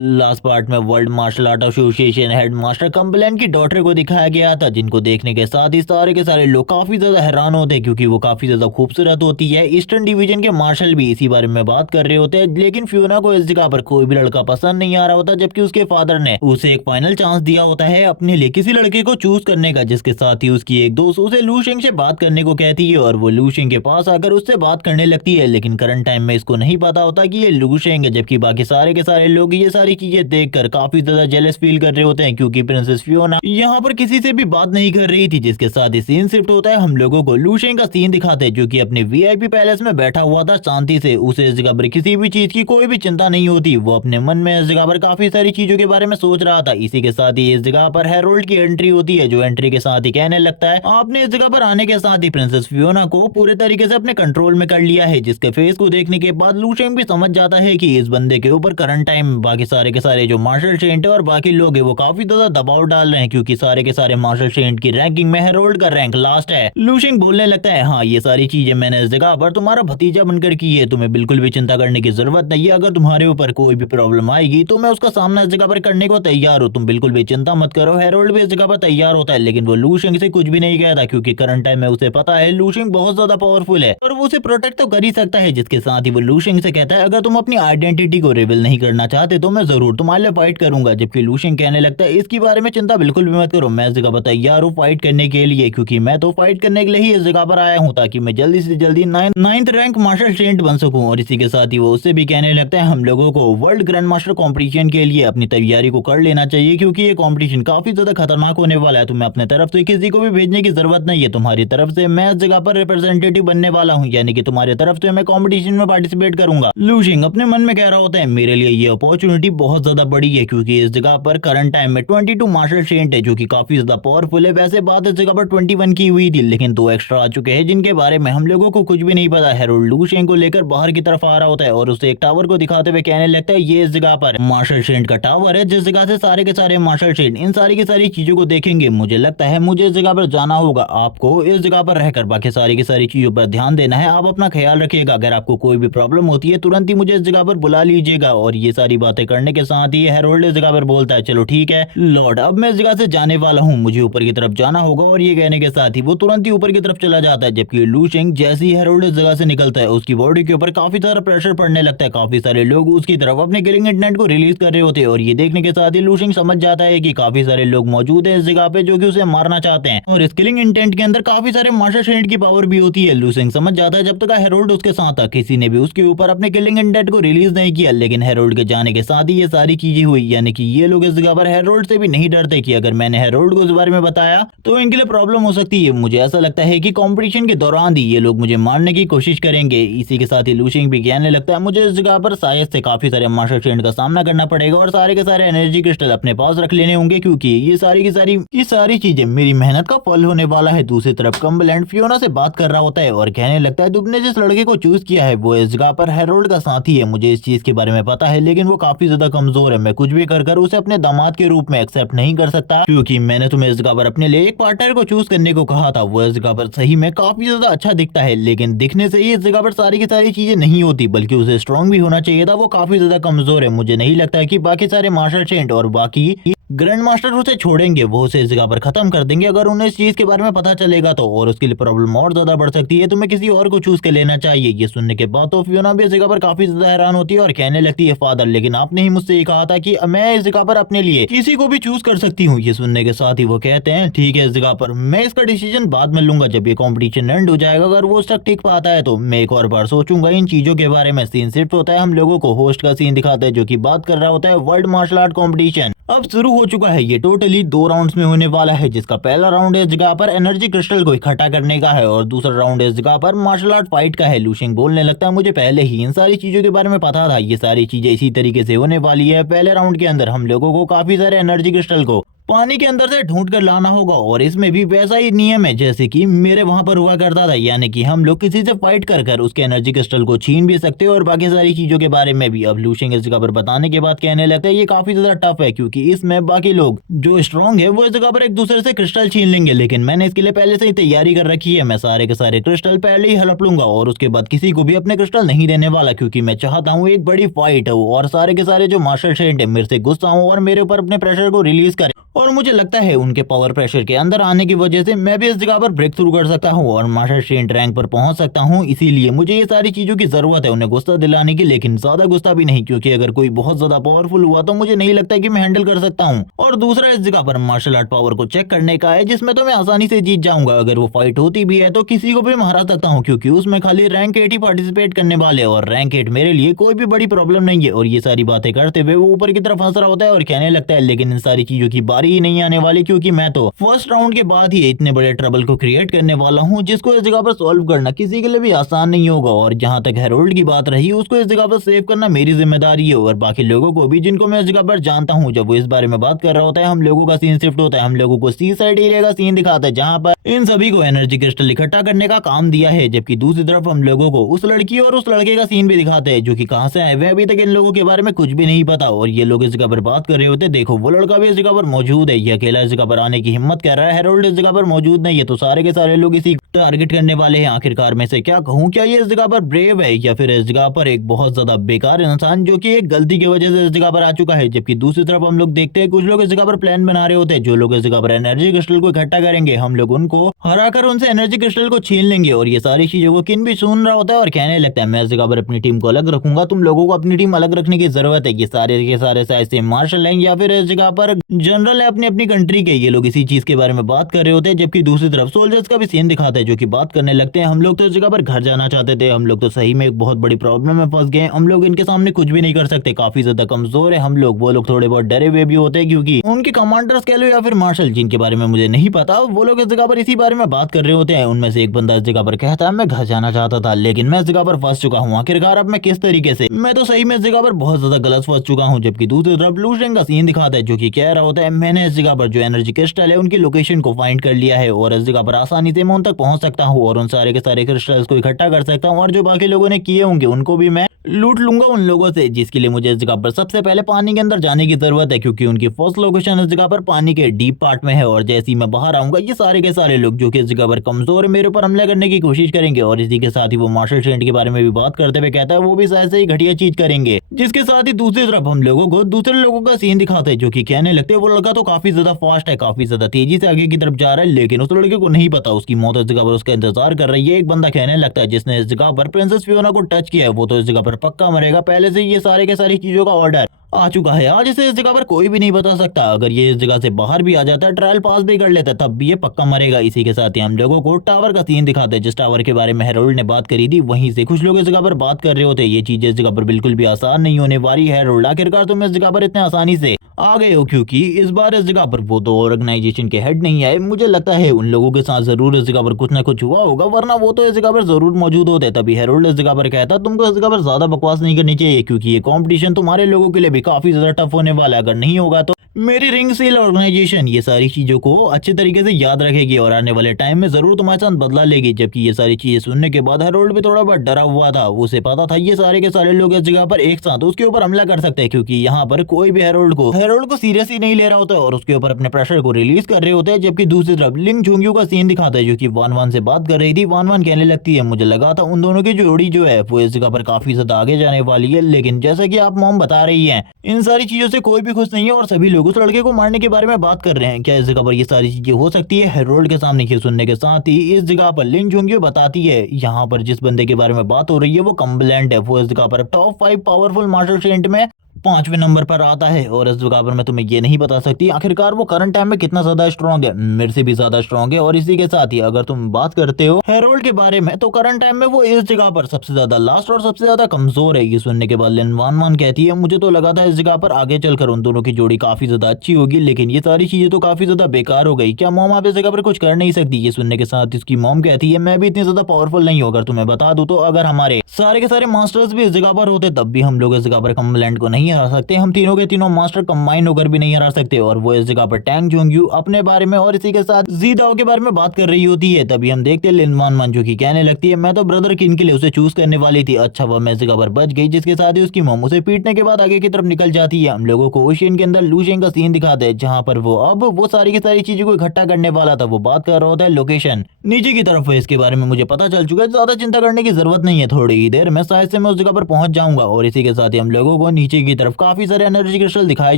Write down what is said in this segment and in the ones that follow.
Last part में world martial art association head master Cumberland की daughter को दिखाया गया था, जिनको देखने के साथ ही सारे के सारे लोग काफी ज्यादा हैरान होते हैं क्योंकि वो काफी ज्यादा खूबसूरत होती है। ईस्टर्न डिवीजन के मार्शल भी इसी बारे में बात कर रहे होते हैं, लेकिन फियोना को इस जगह पर कोई भी लड़का पसंद नहीं आ रहा होता, जबकि उसके फादर ने उसे एक फाइनल चांस दिया होता है अपने लिए किसी लड़के को चूज करने का, जिसके साथ ही उसकी एक दोस्त उसे लू शेंग से बात करने को कहती है और वो लू शेंग के पास आकर उससे बात करने लगती है। लेकिन करंट टाइम में इसको नहीं पता होता कि ये लू शेंग है, जबकि बाकी सारे के सारे लोग ये सारी चीजें देखकर काफी ज्यादा जेलस फील कर रहे होते हैं क्योंकि प्रिंसेस फियोना यहाँ पर किसी से भी बात नहीं कर रही थी। जिसके साथ ही सीन शिफ्ट होता है, हम लोगों को लू शेंग का सीन दिखाते हैं जो कि अपने वीआईपी पैलेस में बैठा हुआ था शांति से। उसे इस जगह पर किसी भी चीज की कोई भी चिंता नहीं होती, वो अपने मन में इस जगह पर काफी सारी चीजों के बारे में सोच रहा था। इसी के साथ ही इस जगह पर हेरोल्ड की एंट्री होती है, जो एंट्री के साथ ही कहने लगता है आपने इस जगह पर आने के साथ ही प्रिंसेस फियोना को पूरे तरीके से अपने कंट्रोल में कर लिया है। जिसके फेस को देखने के बाद लू शेंग भी समझ जाता है कि इस बंदे के ऊपर करंट टाइम बाकी सारे के सारे जो मार्शल सेंट और बाकी लोग हैं वो काफी ज्यादा दबाव डाल रहे हैं क्योंकि सारे के सारे मार्शल सेंट की रैंकिंग में हेरोल्ड का रैंक लास्ट है। लू शेंग बोलने लगता है हाँ ये सारी चीजें मैंने इस जगह पर तुम्हारा भतीजा बनकर की है, तुम्हें बिल्कुल भी चिंता करने की जरूरत नहीं है। अगर तुम्हारे ऊपर कोई भी प्रॉब्लम आएगी तो मैं उसका सामना इस जगह पर करने को तैयार हूँ, तुम बिल्कुल भी चिंता मत करो। हेरोल्ड भी इस जगह पर तैयार होता है, लेकिन वो लू शेंग से कुछ भी नहीं कहता क्योंकि करंट टाइम में उसे पता है लू शेंग बहुत ज्यादा पावरफुल है और वो उसे प्रोटेक्ट तो कर ही सकता है। जिसके साथ ही वो लू शेंग से कहता है अगर तुम अपनी आइडेंटिटी को रिवील नहीं करना चाहते तो मैं जरूर तुम्हारे लिए फाइट करूंगा। जबकि लू शेंग कहने लगता है इसके बारे में चिंता बिल्कुल भी मत करो, मैं इस जगह पर तैयार हूँ फाइट करने के लिए, क्योंकि मैं तो फाइट करने के लिए ही इस जगह पर आया हूँ ताकि मैं जल्दी से जल्दी नाइन्थ रैंक मार्शल सेंट बन सकूं। और इसी के साथ ही वो उससे भी कहने लगता है हम लोगों को वर्ल्ड ग्रैंड मास्टर कॉम्पिटिशन के लिए अपनी तैयारी को कर लेना चाहिए क्योंकि ये कॉम्पिटिशन काफी ज्यादा खतरनाक होने वाला है। तुम्हें अपने तरफ से किसी को भी भेजने की जरूरत नहीं है, तुम्हारी तरफ से मैं इस जगह पर रिप्रेजेंटेटिव बनने वाला हूँ, यानी कि तुम्हारी तरफ से मैं कॉम्पिटिशन में पार्टिसिपेट करूंगा। लू शेंग अपने मन में कह रहा होता है मेरे लिए ये अपॉर्चुनिटी बहुत ज्यादा बड़ी है क्योंकि इस जगह पर करंट टाइम में 22 मार्शल सेंट है जो कि काफी ज्यादा पावरफुल है। वैसे बात इस जगह पर 21 की हुई थी, लेकिन 2 एक्स्ट्रा आ चुके हैं जिनके बारे में हम लोगों को कुछ भी नहीं पता। हेरोल्ड लू शेंग को लेकर बाहर की तरफ आ रहा होता है और उसे एक टावर को दिखाते हुए कहने लगता है ये इस जगह पर मार्शल सेंट का टावर है जिस जगह से सारे के सारे मार्शल सेंट इन सारी की सारी चीजों को देखेंगे। मुझे लगता है मुझे इस जगह पर जाना होगा, आपको इस जगह पर रहकर बाकी सारी की सारी चीजों पर ध्यान देना है। आप अपना ख्याल रखिएगा, अगर आपको कोई भी प्रॉब्लम होती है तुरंत ही मुझे इस जगह पर बुला लीजिएगा। और ये सारी बातें करने के साथ ही हेरोल्ड इस जगह पर बोलता है चलो ठीक है लॉर्ड, अब मैं इस जगह से जाने वाला हूँ, मुझे ऊपर की तरफ जाना होगा। और ये कहने के साथ ही वो तुरंत ही ऊपर की तरफ चला जाता है। जबकि लू शेंग जैसे ही हेरोल्ड इस जगह से निकलता है उसकी बॉडी के ऊपर काफी सारा प्रेशर पड़ने लगता है, काफी सारे लोग उसकी तरफ अपने किलिंग इंटेंट को रिलीज कर रहे होते हैं। और ये देखने के साथ ही लू शेंग समझ जाता है कि काफी सारे लोग मौजूद है इस जगह पे जो कि उसे मारना चाहते हैं और इस किलिंग इंटेंट के अंदर काफी सारे मार्शल सेंट की पावर भी होती है। लू शेंग समझ जाता है जब तक हेरोल्ड उसके साथ था किसी ने भी उसके ऊपर अपने किलिंग इंटेंट को रिलीज नहीं किया, लेकिन हेरोल्ड के जाने के साथ ही ये सारी चीजें हुई, यानी कि ये लोग इस जगह पर हेरोल्ड से भी नहीं डरते कि अगर मैंने हेरोल्ड को इस बारे में बताया तो इनके लिए प्रॉब्लम हो सकती है। मुझे ऐसा लगता है कि कंपटीशन के दौरान ही ये लोग मुझे मारने की कोशिश करेंगे। इसी के साथ ही लू शेंग भी कहने लगता है मुझे इस जगह पर शायद से काफी सारे मार्शल सेंट का सामना करना पड़ेगा और सारे के सारे एनर्जी क्रिस्टल अपने पास रख लेने होंगे क्योंकि ये सारी की सारी चीजें मेरी मेहनत का फल होने वाला है। दूसरी तरफ कम्बलैंड फियोना से बात कर रहा होता है और कहने लगता है तुमने जिस लड़के को चूज किया है वो इस जगह पर हेरोल्ड का साथी है, मुझे इस चीज के बारे में पता है, लेकिन वो काफी ज्यादा कमजोर है। मैं कुछ भी कर उसे अपने दामाद के रूप में एक्सेप्ट नहीं कर सकता क्योंकि मैंने तुम्हें इस जगह पर अपने लिए एक पार्टनर को चूज करने को कहा था। वो इस जगह पर सही में काफी ज्यादा अच्छा दिखता है, लेकिन दिखने से ही इस जगह पर सारी की सारी चीजें नहीं होती, बल्कि उसे स्ट्रांग भी होना चाहिए था। वो काफी ज्यादा कमजोर है, मुझे नहीं लगता कि बाकी सारे मार्शल सेंट और बाकी ग्रैंड मास्टर उसे छोड़ेंगे, वो उसे इस जगह पर खत्म कर देंगे अगर उन्हें इस चीज के बारे में पता चलेगा तो, और उसके लिए प्रॉब्लम और ज्यादा बढ़ सकती है। तुम्हें किसी और को चूज कर लेना चाहिए। ये सुनने के बाद तो फियोना भी इस जगह पर काफी ज्यादा हैरान होती है और कहने लगती है फादर, लेकिन आपने ही मुझसे ये कहा था कि मैं इस जगह पर अपने लिए किसी को भी चूज कर सकती हूँ। ये सुनने के साथ ही वो कहते हैं ठीक है इस जगह पर मैं इसका डिसीजन बाद में लूंगा, जब ये कॉम्पिटिशन एंड हो जाएगा। अगर वो उस तक टिक पाता है तो मैं एक और बार सोचूंगा इन चीजों के बारे में। सीन शिफ्ट होता है, हम लोगों को होस्ट का सीन दिखाता है जो की बात कर रहा होता है वर्ल्ड मार्शल आर्ट कॉम्पिटिशन अब शुरू हो चुका है। ये टोटली 2 राउंड्स में होने वाला है, जिसका पहला राउंड इस जगह पर एनर्जी क्रिस्टल को इकट्ठा करने का है और दूसरा राउंड इस जगह पर मार्शल आर्ट फाइट का है। लू शेंग बोलने लगता है मुझे पहले ही इन सारी चीजों के बारे में पता था, ये सारी चीजें इसी तरीके से होने वाली है। पहले राउंड के अंदर हम लोगों को काफी सारे एनर्जी क्रिस्टल को पानी के अंदर से ढूंढ कर लाना होगा और इसमें भी वैसा ही नियम है जैसे कि मेरे वहां पर हुआ करता था, यानी कि हम लोग किसी से फाइट कर कर उसके एनर्जी क्रिस्टल को छीन भी सकते हैं और बाकी सारी चीजों के बारे में भी। अब लूशिंग इस जगह पर बताने के बाद कहने लगता है ये काफी ज्यादा टफ है क्योंकि इसमें बाकी लोग जो स्ट्रांग है वो इस जगह पर एक दूसरे से क्रिस्टल छीन लेंगे, लेकिन मैंने इसके लिए पहले से ही तैयारी कर रखी है। मैं सारे के सारे क्रिस्टल पहले ही हड़प लूंगा और उसके बाद किसी को भी अपने क्रिस्टल नहीं देने वाला क्योंकि मैं चाहता हूँ एक बड़ी फाइट हो और सारे के सारे जो मार्शल सेंट है मेरे से गुस्सा हो और मेरे ऊपर अपने प्रेशर को रिलीज करे। और मुझे लगता है उनके पावर प्रेशर के अंदर आने की वजह से मैं भी इस जगह पर ब्रेक थ्रू कर सकता हूँ और मास्टर सेंट रैंक पर पहुंच सकता हूँ। इसीलिए मुझे ये सारी चीजों की जरूरत है, उन्हें गुस्सा दिलाने की, लेकिन ज्यादा गुस्सा भी नहीं क्योंकि अगर कोई बहुत ज्यादा पावरफुल हुआ तो मुझे नहीं लगता कि मैं हैंडल कर सकता हूँ। और दूसरा इस जगह पर मार्शल आर्ट पावर को चेक करने का है जिसमें तो मैं आसानी से जीत जाऊंगा। अगर वो फाइट होती भी है तो किसी को भी मैं हरा सकता हूँ क्योंकि उसमें खाली रैंक 8 ही पार्टिसिपेट करने वाले और रैंक 8 मेरे लिए कोई भी बड़ी प्रॉब्लम नहीं है। और ये सारी बातें करते हुए वो ऊपर की तरफ हंस रहा होता है और कहने लगता है लेकिन इन सारी चीजों की बारी ही नहीं आने वाली क्योंकि मैं तो फर्स्ट राउंड के बाद ही इतने बड़े ट्रबल को क्रिएट करने वाला हूं जिसको इस जगह पर सॉल्व करना किसी के लिए भी आसान नहीं होगा। और जहां तक हेरोल्ड की बात रही उसको इस जगह पर सेव करना मेरी जिम्मेदारी है और बाकी लोगों को भी जिनको मैं इस जगह पर जानता हूं। जब वो इस बारे में बात कर रहा होता है हम लोगों का सीन शिफ्ट होता है, हम लोगों को सी साइड एरिया का सीन दिखाता है जहां पर इन सभी को एनर्जी क्रिस्टल इकट्ठा करने का काम दिया है, जबकि दूसरी तरफ हम लोगों को उस लड़की और उस लड़के का सीन भी दिखाते हैं जो कि कहां से आए हुए अभी तक इन लोगों के बारे में कुछ भी नहीं पता। और ये लोग इस जगह पर बात कर रहे होते देखो वो लड़का भी इस जगह पर मौजूद है, ये अकेला इस जगह पर आने की हिम्मत कर रहा है, हेरोल्ड इस जगह पर मौजूद नहीं है तो सारे के सारे लोग इसी टारगेट करने वाले हैं। आखिरकार मैं से क्या कहूं, क्या ये इस जगह पर ब्रेव है या फिर इस जगह पर एक बहुत ज्यादा बेकार इंसान जो कि एक गलती की वजह से इस जगह पर आ चुका है। जबकि दूसरी तरफ हम लोग देखते हैं कुछ लोग इस जगह पर प्लान बना रहे होते हैं, जो लोग इस जगह पर एनर्जी क्रिस्टल को इकट्ठा करेंगे हम लोग उनको हराकर उनसे एनर्जी क्रिस्टल को छीन लेंगे। और ये सारी चीजों को किन भी सुन रहा होता है और कहने लगता है मैं इस जगह पर अपनी टीम को अलग रखूंगा, तुम लोगों को अपनी टीम अलग रखने की जरूरत है। ये सारे के सारे ऐसे मार्शल हैं या फिर इस जगह पर जनरल है अपनी अपनी कंट्री के, ये लोग इसी चीज के बारे में बात कर रहे होते हैं। जबकि दूसरी तरफ सोल्जर्स का भी सीन दिखाता है जो कि बात करने लगते हैं हम लोग तो इस जगह पर घर जाना चाहते थे, हम लोग तो सही में एक बहुत बड़ी प्रॉब्लम में फंस गए, हम लोग इनके सामने कुछ भी नहीं कर सकते, काफी ज्यादा कमजोर है हम लोग। वो लोग थोड़े बहुत डरे हुए भी होते हैं क्योंकि उनके कमांडर्स कह लो या फिर मार्शल जिनके बारे में मुझे नहीं पता वो लोग इस जगह पर इसी बारे में बात कर रहे होते हैं। उनमें से एक बंदा इस जगह पर कहता है मैं घर जाना चाहता था लेकिन मैं इस जगह पर फंस चुका हूँ, आखिरकार अब मैं किस तरीके से, मैं तो सही में इस जगह पर बहुत ज्यादा गलत फंस चुका हूँ। जबकि दूसरी तरफ लूशेंग का सीन दिखाता है जो कि कह रहा होता है मैंने इस जगह पर जो एनर्जी क्रिस्टल है उनकी लोकेशन को फाइंड कर लिया है और इस जगह पर आसानी से मैं उन तक पहुंच सकता हूँ और उन सारे के सारे क्रिस्टल्स को इकट्ठा कर सकता हूँ और जो बाकी लोगों ने किए होंगे उनको भी मैं लूट लूंगा उन लोगों से, जिसके लिए मुझे इस जगह पर सबसे पहले पानी के अंदर जाने की जरूरत है क्योंकि उनकी फर्स्ट लोकेशन इस जगह पर पानी के डीप पार्ट में है। और जैसे ही मैं बाहर आऊंगा ये सारे के सारे लोग जो कि इस जगह पर कमजोर है मेरे ऊपर हमला करने की कोशिश करेंगे। और इसी के साथ ही वो मार्शल सेंट के बारे में भी बात करते हुए कहता है वो भी शायद से ही घटिया चीज करेंगे। जिसके साथ ही दूसरी तरफ हम लोगों को दूसरे लोगों का सीन दिखाते हैं जो कि कहने लगते हैं वो लड़का तो काफी ज्यादा फास्ट है, काफी ज्यादा तेजी से आगे की तरफ जा रहा है, लेकिन उस लड़के को नहीं पता उसकी मौत इस जगह पर उसका इंतजार कर रही है। एक बंदा कहने लगता है जिसने इस जगह पर प्रिंसेस फियोना को टच किया है वो तो इस जगह पर पक्का मरेगा, पहले से ये सारे के सारी चीजों का ऑर्डर आ चुका है, आज इसे इस जगह पर कोई भी नहीं बता सकता। अगर ये इस जगह से बाहर भी आ जाता है, ट्रायल पास भी कर लेता है, तब भी ये पक्का मरेगा। इसी के साथ ही हम लोगों को टावर का सीन दिखाते हैं, जिस टावर के बारे में हेरोल्ड ने बात करी थी वहीं से कुछ लोग इस जगह पर बात कर रहे होते हैं। ये चीजें इस जगह पर बिल्कुल भी आसान नहीं होने वाली है हेरोल्ड, आखिरकार तुम इस जगह पर इतने आसानी से आ गए हो क्योंकि इस बार इस जगह पर वो दो ऑर्गेनाइजेशन के हेड नहीं आए। मुझे लगता है उन लोगों के साथ जरूर इस जगह पर कुछ ना कुछ हुआ होगा, वरना वो तो इस जगह पर जरूर मौजूद होते। तभी हेरोल्ड इस जगह पर कहता तुमको इस जगह पर ज्यादा बकवास नहीं करनी चाहिए क्योंकि ये कॉम्पिटिशन तुम्हारे लोगों के लिए भी काफी ज्यादा टफ होने वाला है। अगर नहीं होगा तो मेरी रिंग सील ऑर्गेनाइजेशन ये सारी चीजों को अच्छे तरीके से याद रखेगी और आने वाले टाइम में जरूर तुम्हारे साथ बदला लेगी। जबकि ये सारी चीजें सुनने के बाद हेरोल्ड भी थोड़ा बहुत डरा हुआ था, उसे पता था ये सारे के सारे लोग इस जगह पर एक साथ उसके ऊपर हमला कर सकते हैं क्योंकि यहाँ पर कोई भी हेरोल्ड को सीरियस ही नहीं ले रहा होता और उसके ऊपर अपने प्रेशर को रिलीज कर रहे होते हैं। जबकि दूसरी तरफ लिंग झुंग्यू का सीन दिखाता है जो कि वान वान से बात कर रही थी। वान वान कहने लगती है मुझे लगा था उन दोनों की जोड़ी जो है वो इस जगह पर काफी ज्यादा आगे जाने वाली है, लेकिन जैसा कि आप मॉम बता रही है इन सारी चीजों से कोई भी खुश नहीं है और सभी लोग उस लड़के को मारने के बारे में बात कर रहे हैं। क्या इस जगह पर ये सारी चीजें हो सकती है? हेरोल्ड के सामने ये सुनने के साथ ही इस जगह पर लिंग झुंग्यू बताती है यहाँ पर जिस बंदे के बारे में बात हो रही है वो कम्बलैंड है, वो इस जगह पर टॉप 5 पावरफुल मार्शल सेंट में 5वें नंबर पर आता है। और इस जगह पर मैं तुम्हें ये नहीं बता सकती आखिरकार वो करंट टाइम में कितना ज्यादा स्ट्रॉन्ग है, मेरे से भी ज्यादा स्ट्रॉन्ग है। और इसी के साथ ही अगर तुम बात करते हो हेरोल्ड के बारे में तो करंट टाइम में वो इस जगह पर सबसे ज्यादा लास्ट और सबसे ज्यादा कमजोर है। ये सुनने के बाद लिन वान वान कहती है मुझे तो लगा था इस जगह पर आगे चलकर उन दोनों की जोड़ी काफी ज्यादा अच्छी होगी, लेकिन ये सारी चीजें तो काफी ज्यादा बेकार हो गई। क्या मॉम आप इस जगह पर कुछ कर नहीं सकती? ये सुनने के साथ इसकी मॉम कहती है मैं भी इतनी ज्यादा पावरफुल नहीं हूँ, अगर तुम्हें बता दूं तो अगर हमारे सारे के सारे मास्टर्स भी इस जगह पर होते तब भी हम लोग इस जगह पर कम्बलैंड को नहीं नहीं हरा सकते, हम तीनों के तीनों मास्टर कंबाइन होकर भी नहीं हरा सकते। और वो इस जगह पर टैंग जोंग्यू अपने बारे में और इसी के साथ जी दाओ के बारे में बात कर रही होती है। तभी हम देखते हैं लिन मान मन जो कि कहने लगती है मैं तो ब्रदर किन के लिए उसे चूज करने वाली थी, अच्छा वह मैं इस जगह पर बच गई। जिसके साथ ही उसकी मोम उसे पीटने के बाद आगे की तरफ निकल जाती है। हम लोगों को ओशियन के अंदर लूशेंग का सीन दिखाते हैं जहां पर वो सारी की सारी चीजों को इकट्ठा करने वाला था। वो बात कर रहा होता है लोकेशन नीचे की तरफ है, इसके बारे में मुझे पता चल चुका है, ज्यादा चिंता करने की जरूरत नहीं है, थोड़ी ही देर में शायद से मैं उस जगह पर पहुंच जाऊंगा। और इसी के साथ ही हम लोगों को नीचे की तरफ काफी सारे एनर्जी क्रिस्टल दिखाए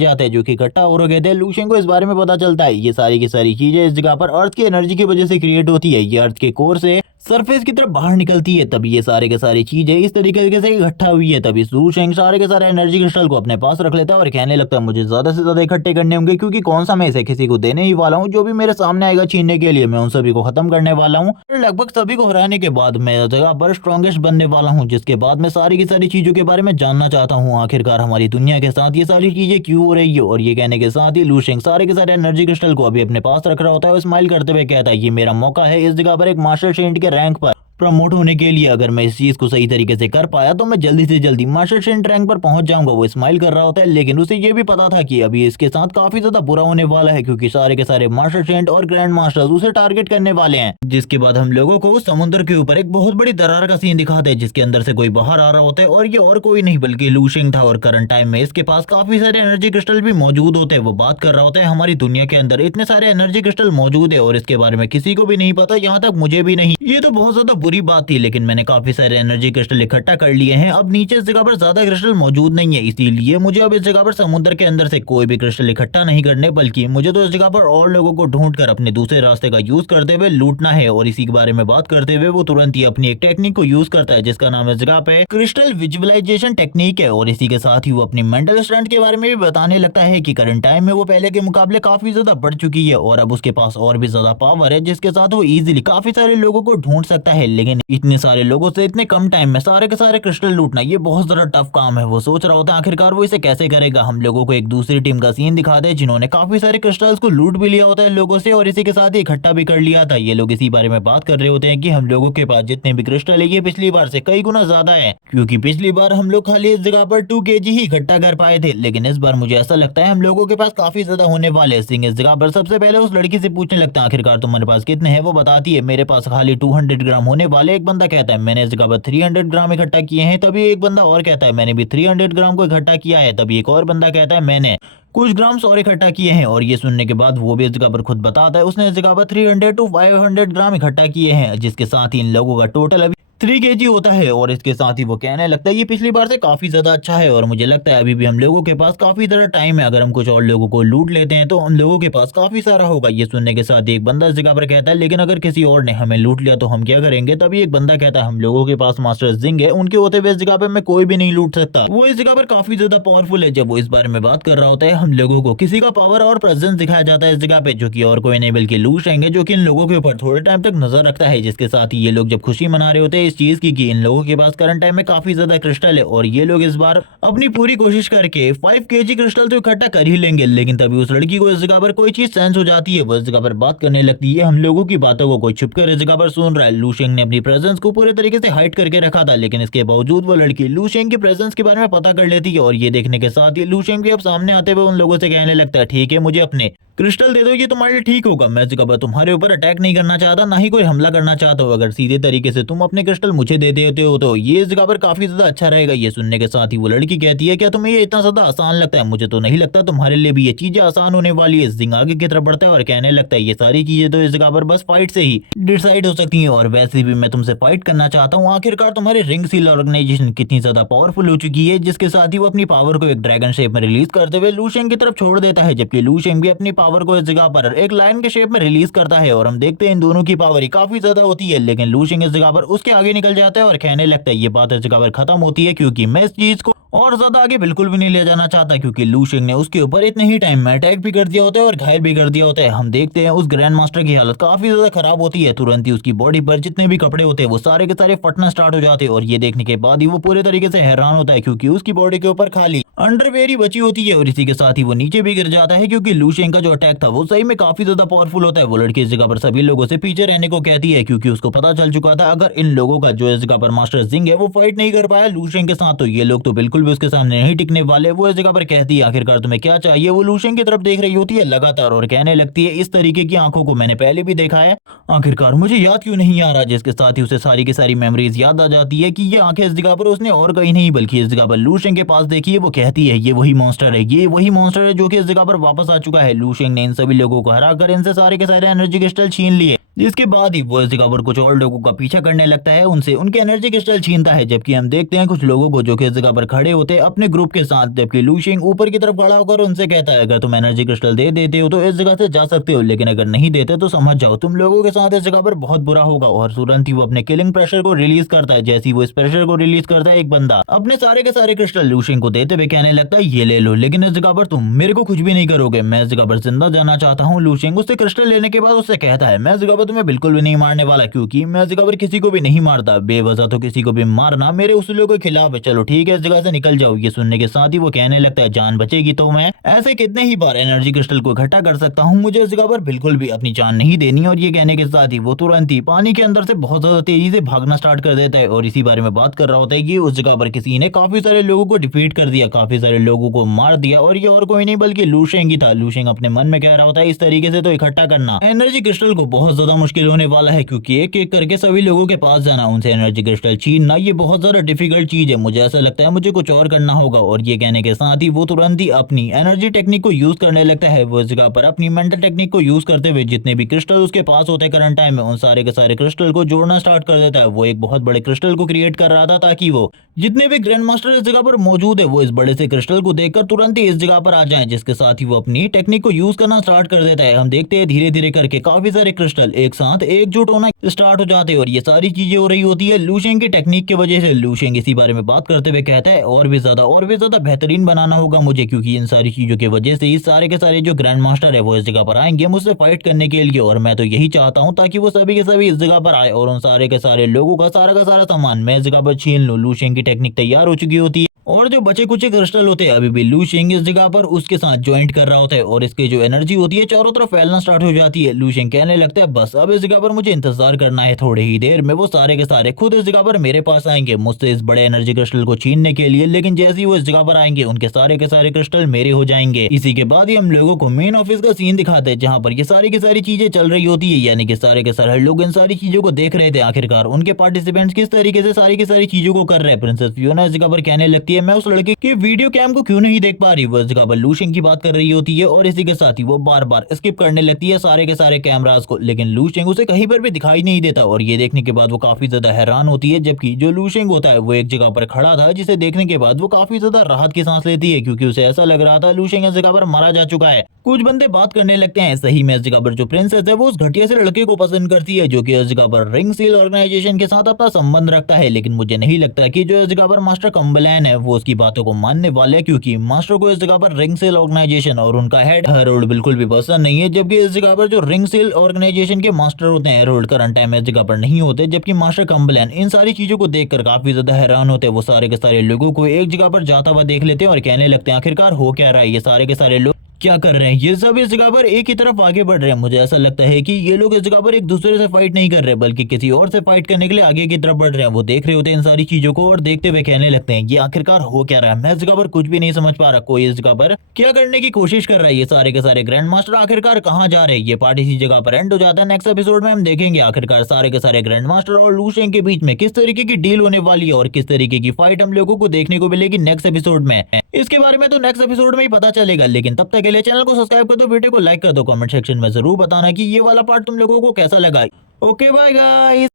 जाते हैं जो कि इकट्ठा हो रखे थे। लूशेंग को इस बारे में पता चलता है ये सारी की सारी चीजें इस जगह पर अर्थ की एनर्जी की वजह से क्रिएट होती है, ये अर्थ के कोर से सरफेस की तरफ बाहर निकलती है। तभी ये सारे के सारी चीजें इस तरीके से इकट्ठा हुई है। तभी लूशेंग सारे के सारे एनर्जी क्रिस्टल को अपने पास रख लेता है और कहने लगता है मुझे ज्यादा से ज्यादा इकट्ठे करने होंगे क्योंकि कौन सा मैं इसे किसी को देने ही वाला हूँ, जो भी मेरे सामने आएगा छीनने के लिए मैं उन सभी को खत्म करने वाला हूँ। लगभग सभी को हराने के बाद मैं जगह पर स्ट्रॉन्गेस्ट बनने वाला हूँ, जिसके बाद मैं सारी की सारी चीजों के बारे में जानना चाहता हूँ आखिरकार हमारी दुनिया के साथ ये सारी चीजें क्यों हो रही है। और ये कहने के साथ ही लूशेंग सारे के सारे एनर्जी क्रिस्टल को अभी अपने पास रख रहा होता है और स्माइल करते हुए कहता है ये मेरा मौका है इस जगह पर एक मास्टर सेंट के रैंक पर प्रमोट होने के लिए। अगर मैं इस चीज को सही तरीके से कर पाया तो मैं जल्दी से जल्दी मास्टर सेंट रैंक पर पहुंच जाऊंगा। वो स्माइल कर रहा होता है लेकिन उसे ये भी पता था कि अभी इसके साथ काफी ज्यादा बुरा होने वाला है क्योंकि सारे के सारे मास्टर सेंट और ग्रैंड मास्टर्स उसे टारगेट करने वाले हैं। जिसके बाद हम लोगों को समुद्र के ऊपर एक बहुत बड़ी दरार का सीन दिखाते हैं जिसके अंदर से कोई बाहर आ रहा होता है और ये और कोई नहीं बल्कि लूशेंग था। और करंट टाइम में इसके पास काफी सारे एनर्जी क्रिस्टल भी मौजूद होते हैं। वो बात कर रहा होता है हमारी दुनिया के अंदर इतने सारे एनर्जी क्रिस्टल मौजूद है और इसके बारे में किसी को भी नहीं पता, यहाँ तक मुझे भी नहीं। ये तो बहुत ज्यादा बुरी बात थी लेकिन मैंने काफी सारे एनर्जी क्रिस्टल इकट्ठा कर लिए हैं। अब नीचे इस जगह पर ज्यादा क्रिस्टल मौजूद नहीं है, इसीलिए मुझे अब इस जगह पर समुद्र के अंदर से कोई भी क्रिस्टल इकट्ठा नहीं करने बल्कि मुझे तो इस जगह पर और लोगों को ढूंढकर अपने दूसरे रास्ते का यूज करते हुए लूटना है। और इसी के बारे में बात करते हुए वो तुरंत ही अपनी एक टेक्निक को यूज करता है जिसका नाम इस जगह पे क्रिस्टल विजुअलाइजेशन टेक्निक है। और इसी के साथ ही वो अपनी मेंटल स्ट्रेंथ के बारे में भी बताने लगता है कि करंट टाइम में वो पहले के मुकाबले काफी ज्यादा बढ़ चुकी है और अब उसके पास और भी ज्यादा पावर है जिसके साथ वो इजीली काफी सारे लोगों को ढूंढ सकता है। लेकिन इतने सारे लोगों से इतने कम टाइम में सारे के सारे क्रिस्टल लूटना ये बहुत ज्यादा टफ काम है। वो सोच रहा होता है आखिरकार वो इसे कैसे करेगा। हम लोगों को एक दूसरी टीम का सीन दिखाते हैं जिन्होंने काफी सारे क्रिस्टल्स को लूट भी लिया होता है लोगों से और इसी के साथ ही इकट्ठा भी कर लिया था। ये लोग इसी बारे में बात कर रहे होते हैं कि हम लोगों के पास जितने भी क्रिस्टल है ये पिछली बार से कई गुना ज्यादा है क्योंकि पिछली बार हम लोग खाली इस जगह पर 2 kg ही इकट्ठा कर पाए थे, लेकिन इस बार मुझे ऐसा लगता है हम लोगों के पास काफी ज्यादा होने वाले हैं। सिंह इस जगह पर सबसे पहले उस लड़की से पूछने लगता है आखिरकार तुम्हारे पास कितने हैं। वो बताती है मेरे पास खाली 200 ग्राम होने वाले। एक बंदा कहता है मैंने इस जगह पर 300 ग्राम इकट्ठा किए हैं। तभी एक बंदा और कहता है मैंने भी 300 ग्राम को इकट्ठा किया है। तभी एक और बंदा कहता है मैंने कुछ ग्राम्स और इकट्ठा किए हैं। और ये सुनने के बाद वो भी इस जगह पर खुद बताता है उसने इस जगह पर 300 to 500 ग्राम इकट्ठा किए हैं जिसके साथ ही इन लोगों का टोटल अभी 3 kg होता है। और इसके साथ ही वो कहने लगता है ये पिछली बार से काफी ज्यादा अच्छा है और मुझे लगता है अभी भी हम लोगों के पास काफी ज्यादा टाइम है। अगर हम कुछ और लोगों को लूट लेते हैं तो उन लोगों के पास काफी सारा होगा। ये सुनने के साथ एक बंदा इस जगह पर कहता है लेकिन अगर किसी और ने हमें लूट लिया तो हम क्या करेंगे। तभी एक बंदा कहता है हम लोगों के पास मास्टर जिंग है, उनके होते हुए इस जगह पे मैं कोई भी नहीं लूट सकता। वो इस जगह पर काफी ज्यादा पावरफुल है। जब वो इस बारे में बात कर रहा होता है हम लोगों को किसी का पावर और प्रेजेंस दिखाया जाता है इस जगह पे जो कि और कोई नहीं बल्कि लूशेंग है जो कि इन लोगों के ऊपर थोड़े टाइम तक नजर रखता है। जिसके साथ ही ये लोग जब खुशी मना रहे होते हैं इस चीज की कि इन लोगों के पास करंट टाइम में काफी ज्यादा क्रिस्टल है और ये लोग इस बार अपनी पूरी कोशिश करके 5 kg क्रिस्टल तो इकट्ठा कर ही लेंगे। लेकिन तभी उस लड़की को इस जगह पर कोई चीज सेंस हो जाती है। वो इस जगह पर बात करने लगती है हम लोगों की बातों को कोई छुपकर इस जगह पर सुन रहा है। लूशेंग ने अपनी प्रेजेंस को पूरे तरीके से हाइड करके रखा था लेकिन इसके बावजूद वो लड़की लूशेंग की प्रेजेंस के बारे में पता कर लेती है। और ये देखने के साथ ही लूशेंग भी अब सामने आते हुए उन लोगों से कहने लगता है ठीक है मुझे अपने क्रिस्टल दे दो, ये तुम्हारे लिए ठीक होगा। मैं इस जगह पर तुम्हारे ऊपर अटैक नहीं करना चाहता ना ही कोई हमला करना चाहता हूँ। अगर सीधे तरीके से तुम अपने क्रिस्टल मुझे दे देते हो तो ये इस जगह पर काफी ज्यादा अच्छा रहेगा। ये सुनने के साथ ही वो लड़की कहती है क्या तुम्हें ये इतना ज्यादा आसान लगता है। मुझे तो नहीं लगता तुम्हारे लिए भी ये चीजें आसान होने वाली है। जिंग आगे की तरफ बढ़ता है और कहने लगता है ये सारी चीजें तो इस जगह पर बस फाइट से ही डिसाइड हो सकती है और वैसे भी मैं तुमसे फाइट करना चाहता हूँ। आखिरकार तुम्हारी रिंग सील ऑर्गेनाइजेशन कितनी ज्यादा पावरफुल हो चुकी है। जिसके साथ ही वो अपनी पावर को एक ड्रैगन शेप में रिलीज करते हुए लूशेंग की तरफ छोड़ देता है जबकि लूशेंग भी अपनी पावर को इस जगह पर एक लायन के शेप में रिलीज करता है। और हम देखते हैं इन दोनों की पावर ही काफी ज्यादा होती है लेकिन लूशेंग इस जगह पर उसके आगे निकल जाता है और कहने लगता है ये बात इस जगह पर खत्म होती है क्योंकि मैं इस चीज को और ज्यादा आगे बिल्कुल भी नहीं ले जाना चाहता क्योंकि लूशेंग ने उसके ऊपर इतने ही टाइम में अटैक भी कर दिया होता है और घायल भी कर दिया होता है। हम देखते हैं उस ग्रैंड मास्टर की हालत काफी ज्यादा खराब होती है। तुरंत ही उसकी बॉडी पर जितने भी कपड़े होते हैं वो सारे के सारे फटना स्टार्ट हो जाते हैं और ये देखने के बाद ही वो पूरे तरीके से हैरान होता है क्योंकि उसकी बॉडी के ऊपर खाली अंडरवेयर ही बची होती है और इसी के साथ ही वो नीचे भी गिर जाता है क्योंकि लू शेंग का जो अटैक था वो सही में काफी ज्यादा पावरफुल होता है। वो लड़की इस जगह पर सभी लोगों से पीछे रहने को कहती है क्योंकि उसको पता चल चुका था अगर इन लोगों का जो इस जगह पर मास्टर जिंग है वो फाइट नहीं कर पाया लू शेंग के साथ तो ये लोग तो बिल्कुल भी उसके सामने नहीं टिकने वाले। वो इस जगह पर कहती है आखिरकार तुम्हें क्या चाहिए। वो लू शेंग की तरफ देख रही होती है लगातार और कहने लगती है इस तरीके की आंखों को मैंने पहले भी देखा है, आखिरकार मुझे याद क्यों नहीं आ रहा। जिसके साथ ही उसे सारी की सारी मेमोरीज याद आ जाती है कि ये आंखें इस जगह पर उसने और कहीं नहीं बल्कि इस जगह पर लू शेंग के पास देखी है। वो कहती है ये वही मॉन्स्टर है, ये वही मॉन्स्टर है जो कि इस जगह पर वापस आ चुका है। लू शेंग ने इन सभी लोगों को हराकर इनसे सारे के सारे एनर्जी क्रिस्टल छीन लिए। जिसके बाद ही वो इस जगह पर कुछ और लोगों का पीछा करने लगता है, उनसे उनके एनर्जी क्रिस्टल छीनता है। जबकि हम देखते हैं कुछ लोगों को जो कि इस जगह पर खड़े होते हैं अपने ग्रुप के साथ, जबकि लू शेंग ऊपर की तरफ खड़ा होकर उनसे कहता है अगर तुम एनर्जी क्रिस्टल दे देते हो तो इस जगह से जा सकते हो, लेकिन अगर नहीं देते तो समझ जाओ तुम लोगों के साथ इस जगह पर बहुत बुरा होगा। और तुरंत ही वो अपने किलिंग प्रेशर को रिलीज करता है। जैसे ही वो इस प्रेशर को रिलीज करता है एक बंदा अपने सारे के सारे क्रिस्टल लू शेंग को देते हुए कहने लगता है ये ले लो, लेकिन इस जगह पर तुम मेरे को कुछ भी नहीं करोगे, मैं इस जगह पर जिंदा जाना चाहता हूँ। लू शेंग उससे क्रिस्टल लेने के बाद उससे कहता है मैं इस जगह पर तुम्हें बिल्कुल भी नहीं मारने वाला क्योंकि मैं इस जगह पर किसी को भी नहीं मारता, बेवजह तो किसी को भी मारना मेरे उसूलों के खिलाफ है। चलो ठीक है इस जगह से निकल जाओ। ये सुनने के साथ ही वो कहने लगता है जान बचेगी तो मैं ऐसे कितने ही बार एनर्जी क्रिस्टल को इकट्ठा कर सकता हूँ, मुझे इस जगह पर बिल्कुल भी अपनी जान नहीं देनी। और ये कहने के साथ ही वो तुरंत ही पानी के अंदर से बहुत ज्यादा तेजी से भागना स्टार्ट कर देता है और इसी बारे में बात कर रहा होता है कि उस जगह पर किसी ने काफी सारे लोगों को डिफीट कर दिया, काफी सारे लोगों को मार दिया और ये और कोई नहीं बल्कि लू शेंग ही था। लू शेंग अपने मन में कह रहा होता है इस तरीके से तो इकट्ठा करना एनर्जी क्रिस्टल को बहुत ज्यादा मुश्किल होने वाला है क्योंकि एक एक करके सभी लोगों के पास जाना, उनसे एनर्जी क्रिस्टल छीनना ये बहुत ज्यादा डिफिकल्ट चीज है, मुझे ऐसा लगता है मुझे कुछ और करना होगा। और ये कहने के साथ ही वो तुरंत ही अपनी एनर्जी टेक्निक को यूज करने लगता है। वो इस जगह पर अपनी मेंटल टेक्निक को यूज करते हुए जितने भी क्रिस्टल उसके पास होते हैं करंट टाइम में उन सारे के सारे क्रिस्टल को जोड़ना स्टार्ट कर देता है। वो एक बहुत बड़े क्रिस्टल को क्रिएट कर रहा था ताकि वो जितने भी ग्रैंड मास्टर इस जगह पर मौजूद है वो इस बड़े से क्रिस्टल को देखकर तुरंत ही इस जगह पर आ जाएं। जिसके साथ ही वो अपनी टेक्निक को यूज करना स्टार्ट कर देता है। हम देखते हैं धीरे धीरे करके काफी सारे क्रिस्टल एक साथ एकजुट होना स्टार्ट हो जाते हैं और ये सारी चीजें हो रही होती है लू शेंग की टेक्निक की वजह से। लू शेंग इसी बारे में बात करते हुए कहता है और भी ज्यादा बेहतरीन बनाना होगा मुझे क्योंकि इन सारी चीजों की वजह से इस सारे के सारे जो ग्रैंड मास्टर है वो इस जगह पर आएंगे मुझसे फाइट करने के लिए। और मैं तो यही चाहता हूँ ताकि वो सभी के सभी इस जगह पर आए और उन सारे के सारे लोगों का सारा सामान मैं इस जगह पर छीन लूं। लू शेंग की टेक्निक तैयार हो चुकी होती है और जो बचे कुछ क्रिस्टल होते हैं अभी भी लू शेंग इस जगह पर उसके साथ ज्वाइंट कर रहा होता है और इसकी जो एनर्जी होती है चारों तरफ फैलना स्टार्ट हो जाती है। लू शेंग कहने लगता है बस अब इस जगह पर मुझे इंतजार करना है, थोड़ी ही देर में वो सारे के सारे खुद इस जगह पर मेरे पास आएंगे मुझसे इस बड़े एनर्जी क्रिस्टल को छीनने के लिए। लेकिन जैसे ही वो इस जगह पर आएंगे उनके सारे के सारे क्रिस्टल मेरे हो जाएंगे। इसी के बाद ही हम लोगों को मेन ऑफिस का सीन दिखाते हैं जहाँ पर ये सारी की सारी चीजें चल रही होती है, यानी कि सारे के सारे लोग इन सारी चीजों को देख रहे थे आखिरकार उनके पार्टिसिपेंट्स किस तरीके से सारी की सारी चीजों को कर रहे हैं। प्रिंसेस फियोना इस जगह पर कहने लगती है मैं उस लड़के की वीडियो कैम को क्यों नहीं देख पा रही। वो इस जगह पर लू शेंग की बात कर रही होती है और इसी के साथ ही वो बार बार स्किप करने लगती है सारे के सारे कैमरास को, लेकिन लू शेंग उसे कहीं पर भी दिखाई नहीं देता। और ये देखने के बाद वो काफी ज्यादा हैरान होती है, जबकि जो लू शेंग होता है वो एक जगह पर खड़ा था जिसे देखने के बाद वो काफी ज्यादा राहत की सांस लेती है क्योंकि उसे ऐसा लग रहा था लू शेंग इस जगह पर मारा जा चुका है। कुछ बंदे बात करने लगते हैं सही में इस जगह पर जो प्रिंसेस है वो उस घटिया से लड़के को पसंद करती है जो कि इस जगह पर रिंग सील ऑर्गेनाइजेशन के साथ अपना संबंध रखता है, लेकिन मुझे नहीं लगता कि जो इस जगह पर मास्टर कम्बलैन है वो उसकी बातों को मानने वाले है क्योंकि मास्टर को इस जगह पर रिंग सेल ऑर्गेनाइजेशन और उनका हेड हेरोल्ड बिल्कुल भी पसंद नहीं है। जबकि इस जगह पर जो रिंग सेल ऑर्गेनाइजेशन के मास्टर होते हैं हेरोल्ड करंट टाइम में इस जगह पर नहीं होते, जबकि मास्टर कम्बलैन इन सारी चीजों को देखकर काफी ज्यादा हैरान होते हैं। वो सारे के सारे लोगों को एक जगह पर जाता हुआ देख लेते हैं और कहने लगते हैं आखिरकार हो क्या रहा है, ये सारे के सारे लोग क्या कर रहे हैं। ये सब इस जगह पर एक ही तरफ आगे बढ़ रहे हैं। मुझे ऐसा लगता है कि ये लोग इस जगह पर एक दूसरे से फाइट नहीं कर रहे बल्कि किसी और से फाइट करने के लिए आगे की तरफ बढ़ रहे हैं। वो देख रहे होते हैं इन सारी चीजों को और देखते हुए कहने लगते हैं ये आखिरकार हो क्या रहा है, मैं इस जगह पर कुछ भी नहीं समझ पा रहा, कोई इस जगह पर क्या करने की कोशिश कर रहा है, ये सारे के सारे ग्रैंड मास्टर आखिरकार कहाँ जा रहे हैं। ये पार्ट इसी जगह पर एंड हो जाता है। नेक्स्ट एपिसोड में हम देखेंगे आखिरकार सारे के सारे ग्रैंड मास्टर और लू शेंग के बीच में किस तरीके की डील होने वाली है और किस तरीके की फाइट हम लोगों को देखने को मिलेगी नेक्स्ट एपिसोड में। इसके बारे में तो नेक्स्ट एपिसोड में ही पता चलेगा, लेकिन तब तक के लिए चैनल को सब्सक्राइब कर दो, वीडियो को लाइक कर दो, कमेंट सेक्शन में जरूर बताना कि ये वाला पार्ट तुम लोगों को कैसा लगा। Okay bye guys.